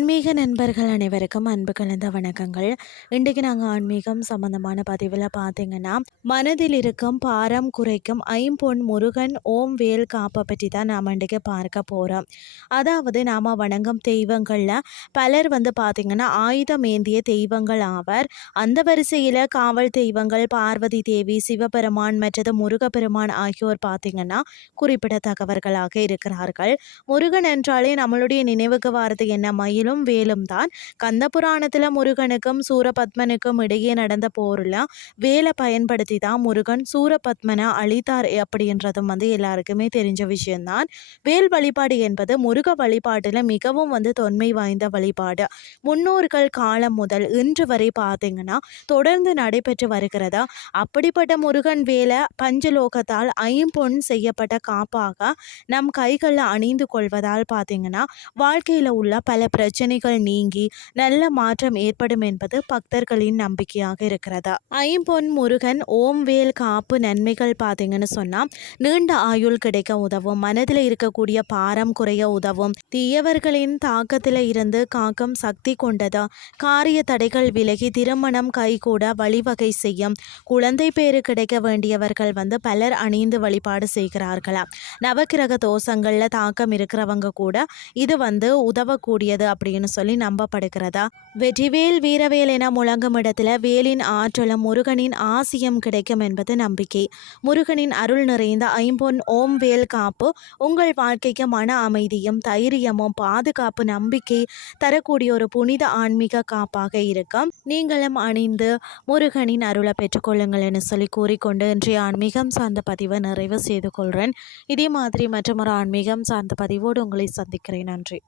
ஆன்மீக நண்பர்கள் அனைவருக்கும் அன்பு கலந்த வணக்கங்கள். இன்றைக்கு நாங்கள் ஆன்மீகம் சம்பந்தமான பதிவில் பார்த்தீங்கன்னா, மனதில் இருக்கும் பாரம் குறைக்கும் ஐம்பொன் முருகன் ஓம் வேல் காப்பை பற்றி தான் நாம் இன்றைக்கு பார்க்க போகிறோம். அதாவது நாம் வணங்கும் தெய்வங்களில் பலர் பார்த்தீங்கன்னா ஆயுதம் ஏந்திய தெய்வங்கள் ஆவர். அந்த வரிசையில் காவல் தெய்வங்கள் பார்வதி தேவி, சிவபெருமான் மற்றது முருகப்பெருமான் ஆகியோர் பார்த்தீங்கன்னா குறிப்பிடத்தக்கவர்களாக இருக்கிறார்கள். முருகன் என்றாலே நம்மளுடைய நினைவுக்கு வாரது என்ன? மயிலும் வேலும் தான். கந்த புராணத்துல முருகனுக்கும் சூரபத்மனுக்கும் இடையே நடந்த போர்ல வேலை பயன்படுத்தி தான் முருகன் சூரபத்மனை அழித்தார் அப்படின்றதும் எல்லாருக்குமே தெரிஞ்ச விஷயம்தான். வேல் வழிபாடு என்பது முருக வழிபாட்டுல மிகவும் தொன்மை வாய்ந்த வழிபாடு. முன்னோர்கள் காலம் முதல் இன்று வரை பார்த்தீங்கன்னா தொடர்ந்து நடைபெற்று வருகிறதா. அப்படிப்பட்ட முருகன் வேலை பஞ்சலோகத்தால் ஐம்பொன் செய்யப்பட்ட காப்பாக நம் கைகளில் அணிந்து கொள்வதால் பார்த்தீங்கன்னா வாழ்க்கையில் உள்ள பல பிரச்சனைகள் நீங்கி நல்ல மாற்றம் ஏற்படும் என்பது பக்தர்களின் நம்பிக்கையாக இருக்கிறதா. ஐம்பொன் முருகன் ஓம் வேல் காப்பு நன்மைகள் பார்த்தீங்கன்னு சொன்னா நீண்ட ஆயுள் கிடைக்க உதவும், மனதில் இருக்கக்கூடிய பாரம் குறைய உதவும், தீயவர்களின் தாக்கத்தில் இருந்து காக்கும் சக்தி கொண்டதா, காரிய தடைகள் விலகி திருமணம் கைகூட வழிவகை செய்யும், குழந்தை பேரு கிடைக்க வேண்டியவர்கள் பலர் அணிந்து வழிபாடு செய்கிறார்களா, நவக்கிரக தோஷங்கள்ல தாக்கம் இருக்கிறவங்க கூட இது உதவக்கூடியது அப்படின்னு சொல்லி நம்பப்படுகிறதா. வெற்றிவேல் வீரவேல் என முழங்கும் இடத்துல வேலின் ஆற்றலும் முருகனின் ஆசியம் கிடைக்கும் என்பது நம்பிக்கை. முருகனின் அருள் நிறைந்த ஐம்பொன் ஓம் வேல் காப்பு உங்கள் வாழ்க்கைக்கு மன அமைதியும் தைரியமும் பாதுகாப்பு நம்பிக்கை தரக்கூடிய ஒரு புனித ஆன்மீக காப்பாக இருக்கும். நீங்களும் அணிந்து முருகனின் அருளை பெற்றுக்கொள்ளுங்கள் என சொல்லி கூறிக்கொண்டு இன்றைய ஆன்மீகம் சார்ந்த பதிவை நிறைவு செய்து கொள்கிறேன். இதே மாதிரி மற்றொரு ஆன்மீகம் சார்ந்த பதிவோடு உங்களை சந்திக்கிறேன். நன்றி.